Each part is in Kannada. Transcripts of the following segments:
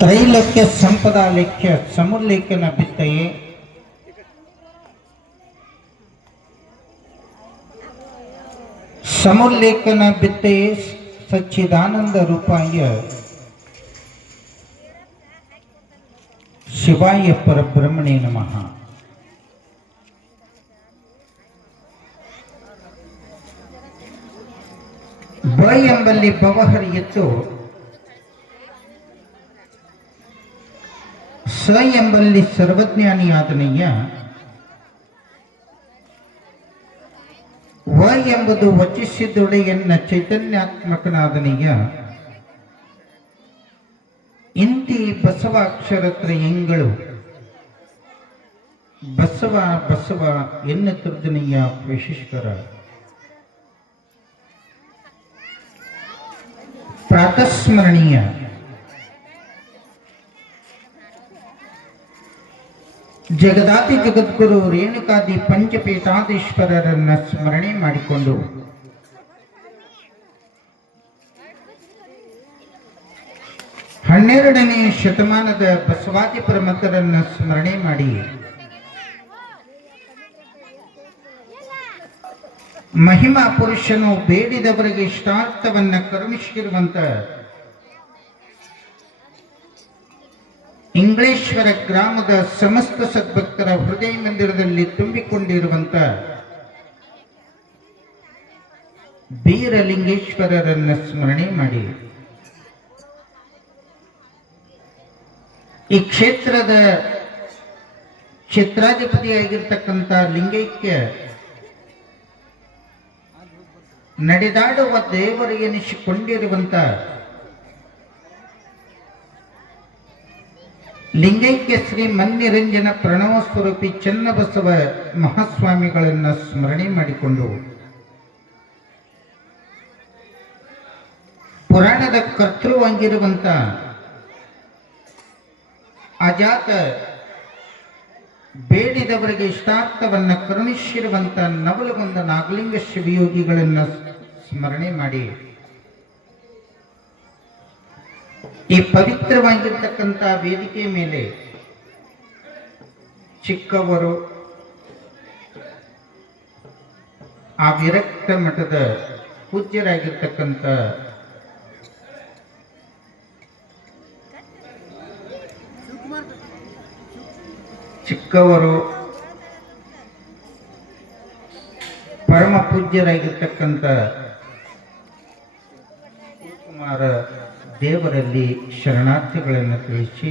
ತ್ರೈಲಕ್ಯ ಸಂಪದಾಲೇಖ್ಯ ಸಮುಲ್ಲೇಖನ ಬಿತ್ತಯೇ ಸಮುಲ್ಲೇಖನ ಬಿತ್ತಯೇ ಸಚ್ಚಿದಾನಂದ ರೂಪಾಯ ಶಿವಾಯ ಪರಬ್ರಹ್ಮಣೇ ನಮಃ. ಬ ಎಂಬಲ್ಲಿ ಭವಹರಿಯಿತ್ತು, ಸ ಎಂಬಲ್ಲಿ ಸರ್ವಜ್ಞಾನಿಯಾದನಯ್ಯ, ವ ಎಂಬುದು ವಚಿಸಿದೊಡೆಯನ್ನ ಚೈತನ್ಯಾತ್ಮಕನಾದನಯ್ಯ. ಇಂತಿ ಬಸವಾಕ್ಷರತ್ರಯಂಗಳು ಬಸವ ಬಸವ ಎನ್ನುತ್ತಿರುದನಯ್ಯ ವಿಶಿಷ್ಟರ. ಪ್ರಾತಸ್ಮರಣೀಯ ಜಗದಾತಿ ಜಗದ್ಗುರು ರೇಣುಕಾದಿ ಪಂಚಪೀಠಾಧೀಶ್ವರರನ್ನ ಸ್ಮರಣೆ ಮಾಡಿಕೊಂಡು ಹನ್ನೆರಡನೇ ಶತಮಾನದ ಬಸವಾದಿ ಪ್ರಮಥರನ್ನ ಸ್ಮರಣೆ ಮಾಡಿ ಮಹಿಮಾ ಪುರುಷನು ಬೇಡಿದವರಿಗೆ ಇಷ್ಟಾರ್ಥವನ್ನ ಕರುಣಿಸಿರುವಂತ ಇಂಗ್ಲೇಶ್ವರ ಗ್ರಾಮದ ಸಮಸ್ತ ಸದ್ಭಕ್ತರ ಹೃದಯ ಮಂದಿರದಲ್ಲಿ ತುಂಬಿಕೊಂಡಿರುವಂತ ಬೀರಲಿಂಗೇಶ್ವರರನ್ನ ಸ್ಮರಣೆ ಮಾಡಿ ಈ ಕ್ಷೇತ್ರದ ಕ್ಷೇತ್ರಾಧಿಪತಿಯಾಗಿರ್ತಕ್ಕಂಥ ಲಿಂಗೈಕ್ಯ ನಡೆದಾಡುವ ದೇವರು ಎನಿಸಿಕೊಂಡಿರುವಂತ ಲಿಂಗೈಕ್ಯ ಶ್ರೀ ಮನ್ನಿರಂಜನ ಪ್ರಣವ ಸ್ವರೂಪಿ ಚನ್ನಬಸವ ಮಹಾಸ್ವಾಮಿಗಳನ್ನ ಸ್ಮರಣೆ ಮಾಡಿಕೊಂಡು ಪುರಾಣದ ಕರ್ತೃವಾಗಿರುವಂತ ಅಜಾತ ಬೇಡಿದವರಿಗೆ ಇಷ್ಟಾರ್ಥವನ್ನ ಕರುಣಿಸಿರುವಂತ ನವಲಗೊಂದ ನಾಗಲಿಂಗ ಶಿವಯೋಗಿಗಳನ್ನ ಸ್ಮರಣೆ ಮಾಡಿ ಈ ಪವಿತ್ರವಾಗಿರ್ತಕ್ಕಂಥ ವೇದಿಕೆ ಮೇಲೆ ಚಿಕ್ಕವರು, ಆ ವಿರಕ್ತ ಮಠದ ಪೂಜ್ಯರಾಗಿರ್ತಕ್ಕಂಥ ಚಿಕ್ಕವರು, ಪರಮ ಪೂಜ್ಯರಾಗಿರ್ತಕ್ಕಂಥ ಕುಮಾರ ದೇವರಲ್ಲಿ ಶರಣಾರ್ಥಿಗಳನ್ನು ತಿಳಿಸಿ,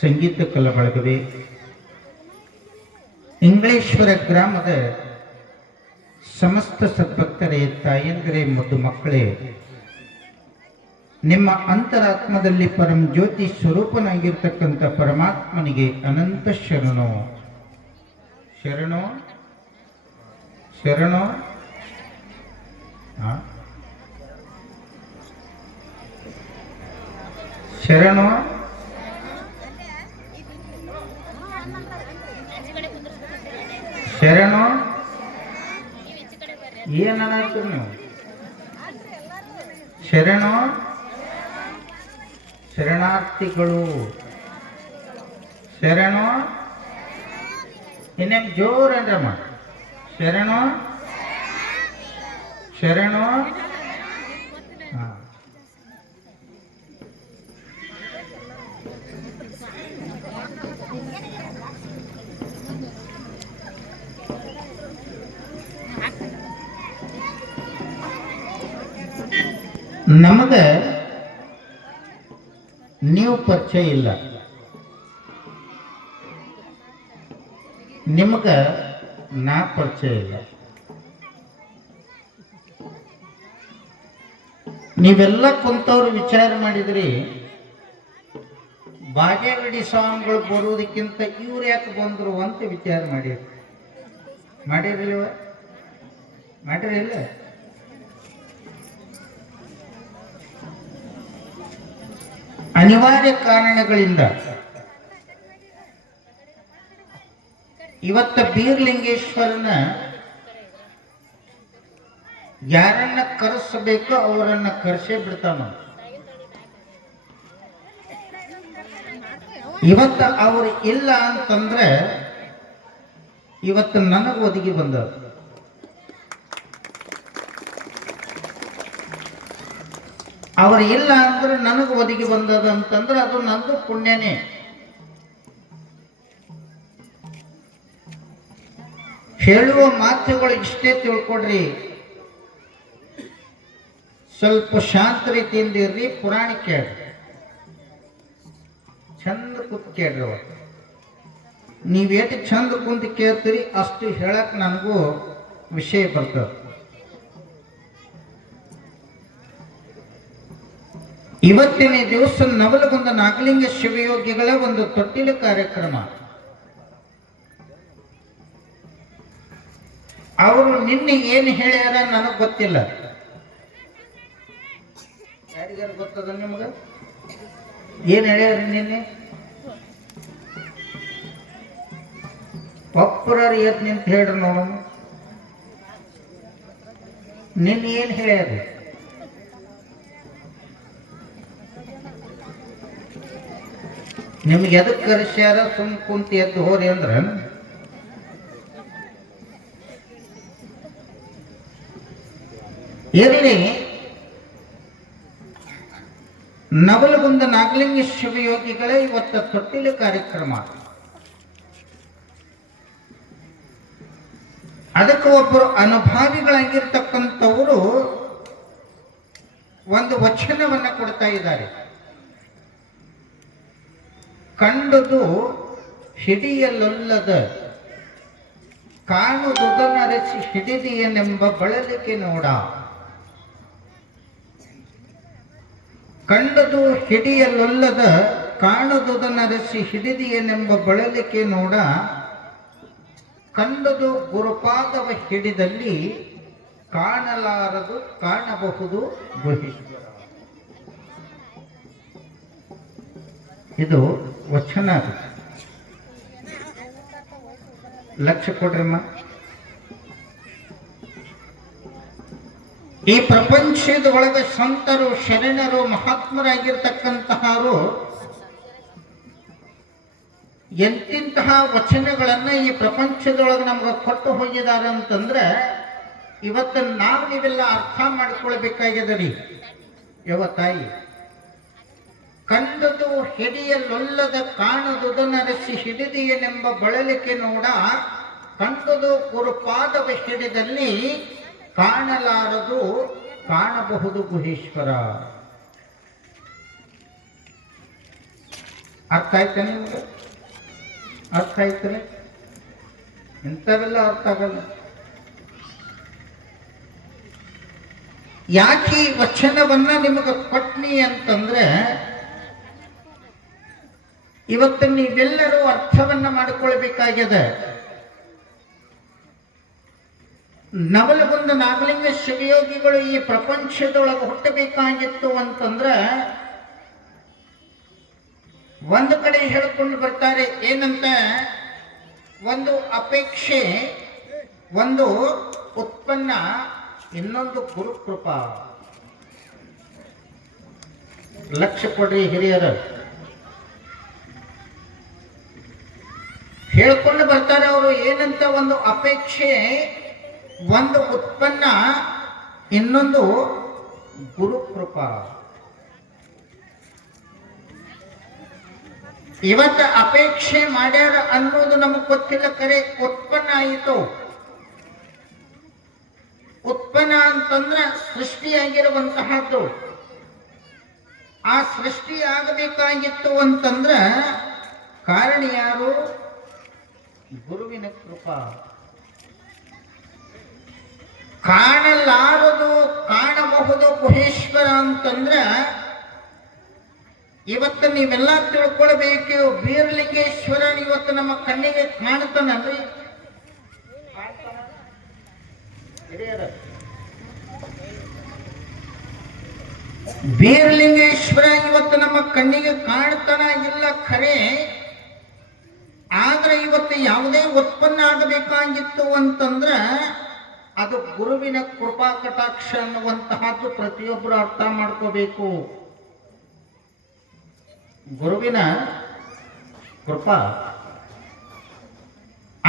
ಸಂಗೀತ ಕಲಾ ಬಳಗವೇ, ಇಂಗ್ಲೇಶ್ವರ ಗ್ರಾಮದ ಸಮಸ್ತ ಸದ್ಭಕ್ತರೇ, ತಾಯಂದಿರೇ, ಮುದ್ದು ಮಕ್ಕಳೇ, ನಿಮ್ಮ ಅಂತರಾತ್ಮದಲ್ಲಿ ಪರಂ ಜ್ಯೋತಿ ಸ್ವರೂಪನಾಗಿರ್ತಕ್ಕಂಥ ಪರಮಾತ್ಮನಿಗೆ ಅನಂತ ಶರಣೋ ಶರಣೋ ಶರಣೋ. ಶರಣೋ ಶರಣೋ ಏನಾಯ್ತು ನೀವು? ಶರಣೋ ಶರಣಾರ್ಥಿಗಳು, ಶರಣೋ ಇನ್ನೇನು ಜೋರ ಅಂದ್ರಮ್ಮ. ಶರಣೋ ಶರಣೋ. ನಮಗ ನೀವು ಪರಿಚಯ ಇಲ್ಲ, ನಿಮಗ ನಾ ಪರಿಚಯ ಇಲ್ಲ. ನೀವೆಲ್ಲ ಕುಂತವ್ರು ವಿಚಾರ ಮಾಡಿದ್ರಿ, ಬಾಗೇವಾಡಿ ಸ್ವಾಮಿಗಳು ಬರುವುದಕ್ಕಿಂತ ಇವ್ರು ಯಾಕೆ ಬಂದರು ಅಂತ ವಿಚಾರ ಮಾಡಿರಿಲ್ವ? ಮಾಡಿರಿಲ್ಲ? ಅನಿವಾರ್ಯ ಕಾರಣಗಳಿಂದ ಇವತ್ತ ಬೀರಲಿಂಗೇಶ್ವರನ ಯಾರನ್ನ ಕರೆಸಬೇಕೋ ಅವರನ್ನ ಕರೆಸೇ ಬಿಡ್ತಾನ. ಇವತ್ತು ಅವರು ಇಲ್ಲ ಅಂತಂದ್ರೆ ಇವತ್ತು ನನಗೆ ಒದಗಿ ಬಂದದ್ದು. ಅವರು ಇಲ್ಲ ಅಂದ್ರೆ ನನಗೆ ಒದಗಿ ಬಂದದ ಅಂತಂದ್ರೆ ಅದು ನಂದು ಪುಣ್ಯನೇ. ಹೇಳುವ ಮಾತುಗಳು ಇಷ್ಟೇ ತಿಳ್ಕೊಡ್ರಿ, ಸ್ವಲ್ಪ ಶಾಂತ ರೀತಿಯಿಂದ ಇರ್ರಿ, ಪುರಾಣ ಕೇಳ್ರಿ, ಚಂದ ಕೂತ್ ಕೇಳ್ರಿ. ಅವತ್ತು ನೀವೇಟು ಚಂದ ಕುಂತ ಕೇಳ್ತೀರಿ ಅಷ್ಟು ಹೇಳಕ್ ನನಗೂ ವಿಷಯ ಬರ್ತದೆ. ಇವತ್ತಿನ ದಿವಸ ನವಲಗುಂದ ನಾಗಲಿಂಗ ಶಿವಯೋಗಿಗಳ ಒಂದು ತೊಟ್ಟಿಲು ಕಾರ್ಯಕ್ರಮ. ಅವರು ನಿನ್ನೆ ಏನು ಹೇಳ್ಯಾರ ನನಗೆ ಗೊತ್ತಿಲ್ಲ. ಯಾರಿಗಾರು ಗೊತ್ತದ ನಿಮ್ಗ? ಏನ್ ಹೇಳ್ಯಾರ ನಿನ್ನೆ? ಒಬ್ಬರು ಎದ್ ನಿಂತ ಹೇಳ್ರಿ ನೋಡೋಣ. ನಿನ್ನೆ ಏನ್ ಹೇಳ್ಯಾರ? ನಿಮ್ಗೆ ಎದಕ್ ಕರೆಸ್ಯಾರ? ಸುಮ್ ಕುಂತ ಎದ್ದು ಹೋರಿ ಅಂದ್ರ ಇರಲಿ. ನವಲಗುಂದ ನಾಗಲಿಂಗ ಶಿವಯೋಗಿಗಳೇ ಇವತ್ತ ತೊಟ್ಟಿಲು ಕಾರ್ಯಕ್ರಮ. ಅದಕ್ಕೆ ಒಬ್ಬರು ಅನುಭಾವಿಗಳಾಗಿರ್ತಕ್ಕಂಥವರು ಒಂದು ವಚನವನ್ನ ಕೊಡ್ತಾ ಇದ್ದಾರೆ. ಕಂಡುದು ಹಿಡಿಯಲೊಲ್ಲದ ಕಾಣುದುದನರಸಿ ಹಿಡಿದಿಯನೆಂಬ ಬಳಲಿಕೆ ನೋಡ. ಕಂಡುದು ಹಿಡಿಯಲೊಲ್ಲದ ಕಾಣುದುದನರಸಿ ಹಿಡಿದಿಯನೆಂಬ ಬಳಲಿಕೆ ನೋಡ. ಕಂಡುದು ಗುರುಪಾದವ ಹಿಡಿದಲ್ಲಿ ಕಾಣಲಾರದು ಕಾಣಬಹುದು ಗುಹೇಶ್ವರ. ಇದು ವಚನ. ಲಕ್ಷ್ಯ ಕೊಡ್ರಮ್ಮ. ಈ ಪ್ರಪಂಚದ ಒಳಗೆ ಸಂತರು, ಶರಣರು, ಮಹಾತ್ಮರಾಗಿರ್ತಕ್ಕಂತಹವರು ಎಂತಿಂತಹ ವಚನಗಳನ್ನ ಈ ಪ್ರಪಂಚದೊಳಗೆ ನಮ್ಗೆ ಕೊಟ್ಟು ಹೋಗಿದ್ದಾರೆ ಅಂತಂದ್ರೆ ಇವತ್ತು ನಾವು ನೀವೆಲ್ಲ ಅರ್ಥ ಮಾಡಿಕೊಳ್ಬೇಕಾಗಿದೆ ರೀ. ತಾಯಿ, ಕಂಡುದು ಹಿಡಿಯಲೊಲ್ಲದ ಕಾಣದುದನರಸಿ ಹಿಡಿದಿಯನೆಂಬ ಬಳಲಿಕೆ ನೋಡ. ಕಂಡುದು ಗುರುಪಾದವ ಹಿಡಿದಲ್ಲಿ ಕಾಣಲಾರದು ಕಾಣಬಹುದು ಗುಹೇಶ್ವರ. ಅರ್ಥ ಆಯ್ತಾ ನಿಮ್ಗೆ? ಅರ್ಥ ಆಯ್ತಾರೆ? ಇಂಥವೆಲ್ಲ ಅರ್ಥ ಆಗಲ್ಲ. ಯಾಕೆ ಈ ವಚನವನ್ನ ನಿಮಗೆ ಕೊಟ್ನಿ ಅಂತಂದ್ರೆ ಇವತ್ತು ನೀವೆಲ್ಲರೂ ಅರ್ಥವನ್ನ ಮಾಡಿಕೊಳ್ಬೇಕಾಗಿದೆ. ನವಲಗುಂದ ನಾಗಲಿಂಗ ಶಿವಯೋಗಿಗಳು ಈ ಪ್ರಪಂಚದೊಳಗೆ ಹುಟ್ಟಬೇಕಾಗಿತ್ತು ಅಂತಂದ್ರೆ ಒಂದು ಕಡೆ ಹೇಳ್ಕೊಂಡು ಬರ್ತಾರೆ ಏನಂತ, ಒಂದು ಅಪೇಕ್ಷೆ, ಒಂದು ಉತ್ಪನ್ನ, ಇನ್ನೊಂದು ಗುರುಕೃಪಾ. ಲಕ್ಷ್ಯ ಕೊಡ್ರಿ ಹಿರಿಯರು. ಹೇಳ್ಕೊಂಡು ಬರ್ತಾರೆ ಅವರು ಏನಂತ, ಒಂದು ಅಪೇಕ್ಷೆ, ಒಂದು ಉತ್ಪನ್ನ, ಇನ್ನೊಂದು ಗುರುಕೃಪಾ. ಇವತ್ತು ಅಪೇಕ್ಷೆ ಮಾಡ್ಯಾರ ಅನ್ನೋದು ನಮಗೆ ಗೊತ್ತಿಲ್ಲ, ಕರೆ ಉತ್ಪನ್ನ ಆಯಿತು. ಉತ್ಪನ್ನ ಅಂತಂದ್ರೆ ಸೃಷ್ಟಿಯಾಗಿರುವಂತಹದ್ದು. ಆ ಸೃಷ್ಟಿ ಆಗಬೇಕಾಗಿತ್ತು ಅಂತಂದ್ರ ಕಾರಣ ಯಾರು? ಗುರುವಿನ ಕೃಪಾ. ಕಾಣಲಾರದು ಕಾಣಬಹುದು ಗುಹೇಶ್ವರ ಅಂತಂದ್ರ ಇವತ್ತು ನೀವೆಲ್ಲ ತಿಳ್ಕೊಳ್ಬೇಕು. ಬೀರಲಿಂಗೇಶ್ವರ ಇವತ್ತು ನಮ್ಮ ಕಣ್ಣಿಗೆ ಕಾಣ್ತಾನಲ್ರಿ. ಬೀರಲಿಂಗೇಶ್ವರ ಇವತ್ತು ನಮ್ಮ ಕಣ್ಣಿಗೆ ಕಾಣ್ತಾನ ಇಲ್ಲ ಖರೆ. ಆದ್ರೆ ಇವತ್ತು ಯಾವುದೇ ಉತ್ಪನ್ನ ಆಗಬೇಕಾಗಿತ್ತು ಅಂತಂದ್ರ ಅದು ಗುರುವಿನ ಕೃಪಾ ಕಟಾಕ್ಷ ಅನ್ನುವಂತಹದ್ದು ಪ್ರತಿಯೊಬ್ಬರು ಅರ್ಥ ಮಾಡ್ಕೋಬೇಕು. ಗುರುವಿನ ಕೃಪಾ